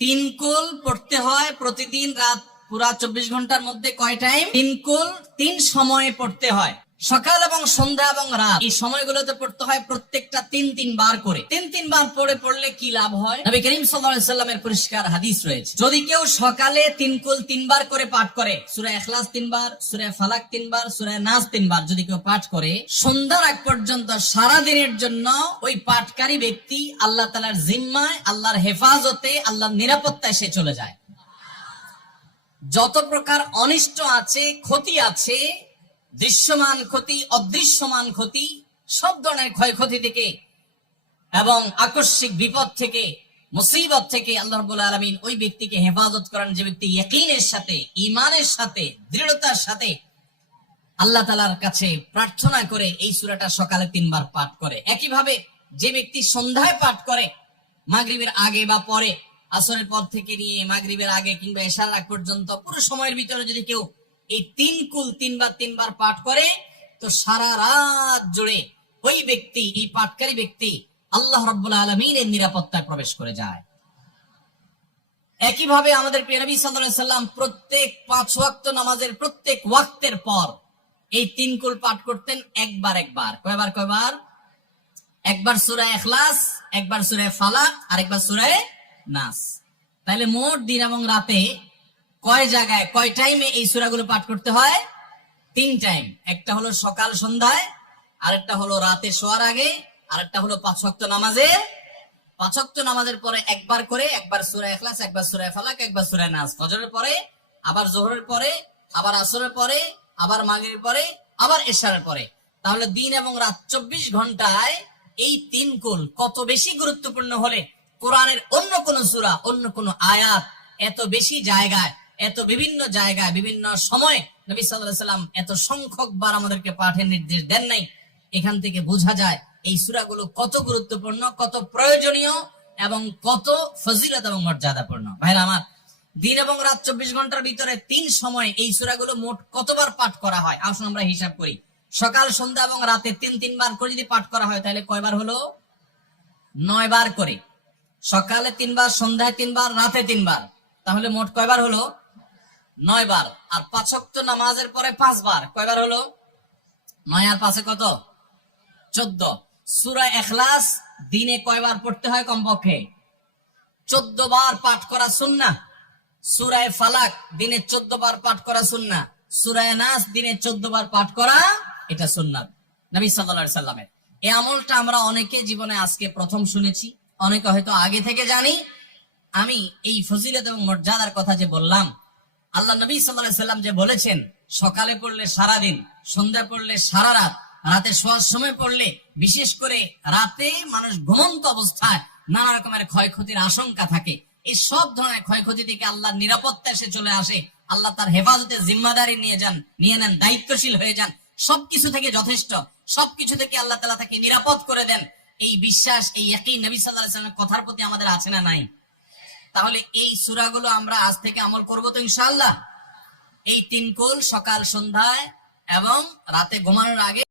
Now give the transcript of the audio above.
তিন কুল পড়তে হয় প্রতিদিন রাত পুরা 24 ঘন্টার মধ্যে কয় টাইম? তিন কুল 3 সময়ে পড়তে হয়, সকাল এবং সন্ধ্যা এবং রাত। এই সময়গুলোতে পড়তে হয় প্রত্যেকটা 3 বার করে। 3 বার পড়লে কি লাভ হয়? নবী করিম সাল্লাল্লাহু আলাইহি সাল্লামের পরিষ্কার হাদিস রয়েছে, যদি কেউ সকালে 3 কুল 3 বার করে পাঠ করে, সূরা ইখলাস 3 বার, সূরা ফালাক 3 বার, সূরা নাস 3 বার যদি কেউ পাঠ করে, সন্ধ্যার আগ পর্যন্ত সারা দিনের জন্য ওই পাঠকারী ব্যক্তি আল্লাহ তাআলার জিম্মায়, আল্লাহর হেফাজতে, আল্লাহর নিরাপত্তায় সে চলে যায়। যত প্রকার অনিষ্ট আছে, ক্ষতি আছে, দৃশ্যমান ক্ষতি, অদৃশ্যমান ক্ষতি, সব ধরনের ক্ষয়ক্ষতি থেকে এবং আকস্মিক বিপদ থেকে, মুসিবত থেকে আল্লাহ রাব্বুল আলামিন ওই ব্যক্তিকে হেফাজত করেন, যে ব্যক্তি ইয়াকিনের সাথে, ঈমানের সাথে, দৃঢ়তার সাথে আল্লাহ তাআলার কাছে প্রার্থনা করে এই সূরাটা সকালে 3 বার পাঠ করে। একইভাবে যে ব্যক্তি সন্ধ্যায় পাঠ করে, মাগরিবের আগে বা পরে, আসরের পর থেকে নিয়ে মাগরিবের আগে কিংবা এশার আগ পর্যন্ত পুরো সময়ের ভিতরে যদি কেউ এই 3 কুল 3 বার পাঠ করে, তো সারা রাত জুড়ে ওই ব্যক্তি, এই পাঠকারী ব্যক্তি আল্লাহ রাব্বুল আলামিনের নিরাপত্তায় প্রবেশ করে যায়। একইভাবে আমাদের প্রিয় নবী সাল্লাল্লাহু আলাইহি সাল্লাম প্রত্যেক 5 ওয়াক্ত নামাজের প্রত্যেক ওয়াক্তের পর এই 3 কুল পাঠ করতেন একবার। কয়বার? একবার সূরা ইখলাস, একবার সূরা ফালাক, আর একবার সূরা নাস। তাহলে মোট দিন এবং রাতে কয় জায়গায়, কয় টাইমে এই সূরাগুলো পাঠ করতে হয়? 3 টাইম। একটা হলো সকাল সন্ধ্যায়, আরেকটা হলো রাতে শোয়ার আগে, আরেকটা হলো 5 ওয়াক্ত নামাজের 5 ওয়াক্ত নামাজের পরে একবার করে, একবার সূরা ইখলাস, একবার সূরা ফালাক, একবার সূরা নাস। ফজরের পরে, আবার যোহরের পরে, আবার আসরের পরে, আবার মাগরিবের পরে, আবার এশারের পরে। তাহলে দিন এবং রাত 24 ঘন্টায় এই 3 কুল কত বেশি গুরুত্বপূর্ণ হলে কোরআনের অন্য কোন সূরা, অন্য কোন আয়াত এত বেশি জায়গায়, এত বিভিন্ন জায়গায়, বিভিন্ন সময় নবী সাল্লাল্লাহু আলাইহি সাল্লাম এত সংখ্যক বার আমাদেরকে পাঠের নির্দেশ দেন নাই। এখান থেকে বোঝা যায় এই সূরাগুলো কত গুরুত্বপূর্ণ, কত প্রয়োজনীয় এবং কত ফজিলত এবং মর্যাদাপূর্ণ। ভাইরা আমার, দিন এবং রাত 24 ঘন্টার ভিতরে 3 সময় এই সূরাগুলো মোট কতবার পাঠ করা হয়? আসুন আমরা হিসাব করি। সকাল, সন্ধ্যা এবং রাতে 3 বার করে যদি পাঠ করা হয়, তাহলে কয়বার হলো? 9 বার করে। সকালে 3 বার, সন্ধ্যায় 3 বার, রাতে 3 বার, তাহলে মোট কয়বার হলো? 9 বার। আর 5 ওয়াক্ত নামাজের পরে 5 বার, কয়বার হলো? 9 আর 5 কত? 14। সূরা ইখলাস দিনে কয়বার পড়তে হয়? কমপক্ষে 14 বার পাঠ করা সুন্নাহ। সূরা ফালাক দিনে 14 বার পাঠ করা সুন্নাহ। সূরা নাস দিনে 14 বার পাঠ করা, এটা সুন্নাত নবী সাল্লাল্লাহু আলাইহি সাল্লামের। এই আমলটা আমরা অনেকে জীবনে আজকে প্রথম শুনেছি, অনেকে হয়তো আগে থেকে জানি। আমি এই ফজিলত এবং মর্যাদার কথা যে বললাম, আল্লাহ নবী সাল্লাল্লাহু আলাইহি সাল্লাম যে বলেছেন সকালে পড়লে সারা দিন, সন্ধ্যা পড়লে সারা রাত, রাতে শোয়ার সময় পড়লে, বিশেষ করে রাতে মানুষ ঘুমন্ত অবস্থায় নানা রকমের ক্ষয়ক্ষতির আশঙ্কা থাকে, এই সব ধরনের ক্ষয়ক্ষতি থেকে আল্লাহর নিরাপত্তা এসে চলে আসে। আল্লাহ তার হেফাজতে জিম্মাদারি নিয়ে নেন, দায়িত্বশীল হয়ে যান। সবকিছু থেকে যথেষ্ট, সবকিছু থেকে আল্লাহ তাআলা তাকে নিরাপদ করে দেন। এই বিশ্বাস, এই ইয়াকিন নবী সাল্লাল্লাহু আলাইহি সাল্লামের কথার প্রতি আমাদের আছে না নাই? তাহলে এই সূরাগুলো আমরা আজ থেকে আমল করব তো ইনশাআল্লাহ। এই 3 কুল সকাল সন্ধ্যায় এবং রাতে ঘুমানোর আগে